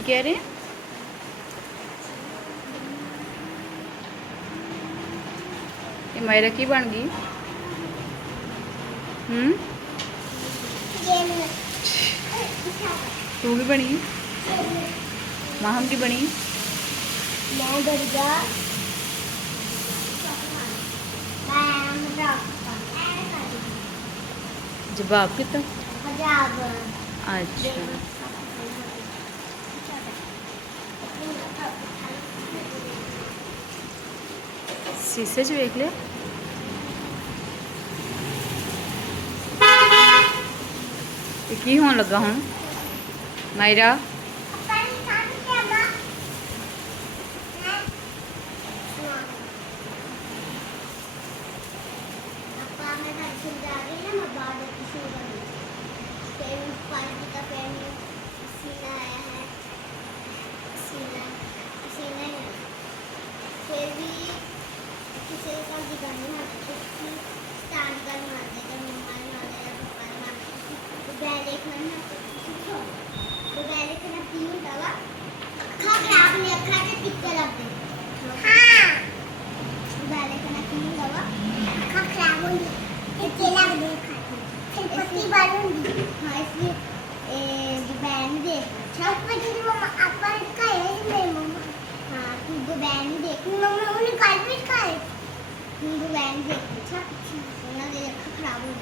की कह रहे हैं? ये मायरा की बन गई। तू भी बनी? माहम की बनी? मैं दुर्गा जवाब कितना? पंजाब। अच्छा शीशे च वेख लिया। ये की होने लगा हुण मायरा? खराब हो गई।